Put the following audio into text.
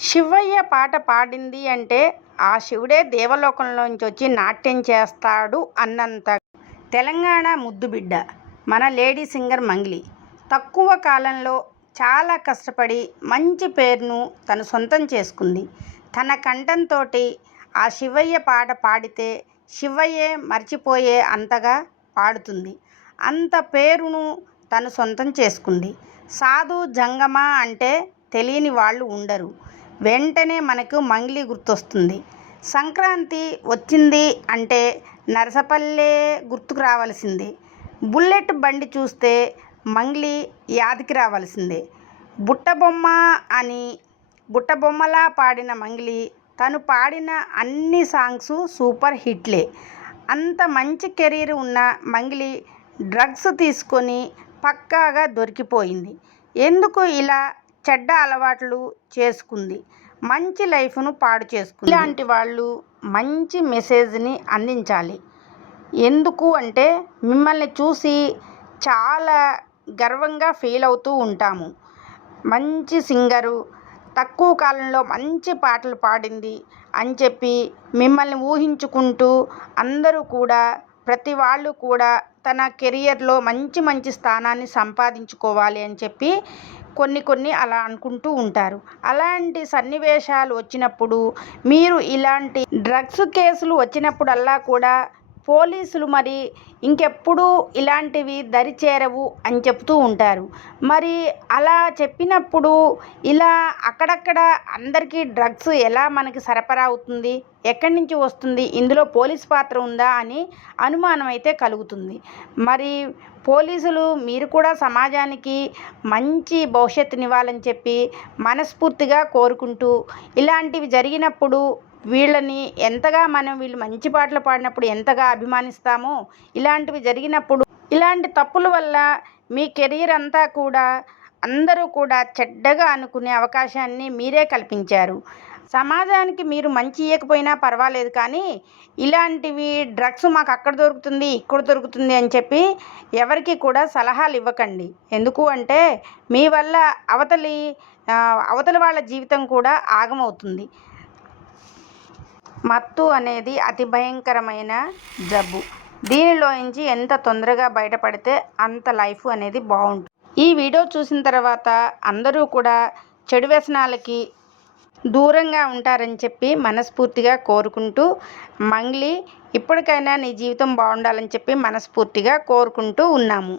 శివయ్య పాట పాడింది అంటే ఆ శివుడే దేవలోకంలోంచి వచ్చి నాట్యం చేస్తాడు అన్నంత. తెలంగాణ ముద్దుబిడ్డ మన లేడీ సింగర్ మంగ్లీ. తక్కువ కాలంలో చాలా కష్టపడి మంచి పేరును తను సొంతం చేసుకుంది. తన కంఠంతో ఆ శివయ్య పాట పాడితే శివయ్యే మర్చిపోయే అంతగా పాడుతుంది. అంత పేరును తను సొంతం చేసుకుంది. సాధు జంగమ అంటే తెలియని వాళ్ళు ఉండరు. వెంటనే మనకు మంగ్లీ గుర్తొస్తుంది. సంక్రాంతి వచ్చింది అంటే నరసపల్లె గుర్తుకు రావాల్సిందే. బుల్లెట్ బండి చూస్తే మంగ్లీ యాదికి రావాల్సిందే. బుట్టబొమ్మ అని బుట్టబొమ్మలా పాడిన మంగ్లీ తను పాడిన అన్ని సాంగ్స్ సూపర్ హిట్లే. అంత మంచి కెరీర్ ఉన్న మంగ్లీ డ్రగ్స్ తీసుకొని పక్కాగా దొరికిపోయింది. ఎందుకు ఇలా చెడ్డ అలవాట్లు చేసుకుంది. మంచి లైఫ్ను పాడు చేసుకుంది. ఇలాంటి వాళ్ళు మంచి మెసేజ్ని అందించాలి. ఎందుకు అంటే మిమ్మల్ని చూసి చాలా గర్వంగా ఫీల్ అవుతూ ఉంటాము. మంచి సింగరు తక్కువ కాలంలో మంచి పాటలు పాడింది అని చెప్పి మిమ్మల్ని ఊహించుకుంటూ అందరూ కూడా ప్రతి వాళ్ళు కూడా తన కెరియర్లో మంచి మంచి స్థానాన్ని సంపాదించుకోవాలి అని చెప్పి కొన్ని కొన్ని అలా అనుకుంటూ ఉంటారు. అలాంటి సన్నివేశాలు వచ్చినప్పుడు మీరు ఇలాంటి డ్రగ్స్ కేసులు వచ్చినప్పుడల్లా కూడా పోలీసులు మరి ఇంకెప్పుడు ఇలాంటివి దరి చేరవు అని చెప్తూ ఉంటారు. మరి అలా చెప్పినప్పుడు ఇలా అక్కడక్కడ అందరికీ డ్రగ్స్ ఎలా మనకి సరఫరా అవుతుంది? ఎక్కడి నుంచి వస్తుంది? ఇందులో పోలీస్ పాత్ర ఉందా అని అనుమానం అయితే కలుగుతుంది. మరి పోలీసులు మీరు కూడా సమాజానికి మంచి భవిష్యత్తునివ్వాలని చెప్పి మనస్ఫూర్తిగా కోరుకుంటూ ఇలాంటివి జరిగినప్పుడు వీళ్ళని ఎంతగా మనం వీళ్ళు మంచి పాటలు పాడినప్పుడు ఎంతగా అభిమానిస్తామో ఇలాంటివి జరిగినప్పుడు ఇలాంటి తప్పుల వల్ల మీ కెరీర్ అంతా కూడా అందరూ కూడా చెడ్డగా అనుకునే అవకాశాన్ని మీరే కల్పించారు. సమాజానికి మీరు మంచి ఇవ్వకపోయినా పర్వాలేదు కానీ ఇలాంటివి డ్రగ్స్ మాకు అక్కడ దొరుకుతుంది ఇక్కడ దొరుకుతుంది అని చెప్పి ఎవరికి కూడా సలహాలు ఇవ్వకండి. ఎందుకు అంటే మీ వల్ల అవతలి అవతలి వాళ్ళ జీవితం కూడా ఆగమవుతుంది. మత్తు అనేది అతి భయంకరమైన జబ్బు. దీనిలోంచి ఎంత తొందరగా బయటపడితే అంత లైఫ్ అనేది బాగుంటుంది. ఈ వీడియో చూసిన తర్వాత అందరూ కూడా చెడు వ్యసనాలకి దూరంగా ఉంటారని చెప్పి మనస్ఫూర్తిగా కోరుకుంటూ మంగ్లీ ఇప్పటికైనా నీ జీవితం బాగుండాలని చెప్పి మనస్ఫూర్తిగా కోరుకుంటూ ఉన్నాము.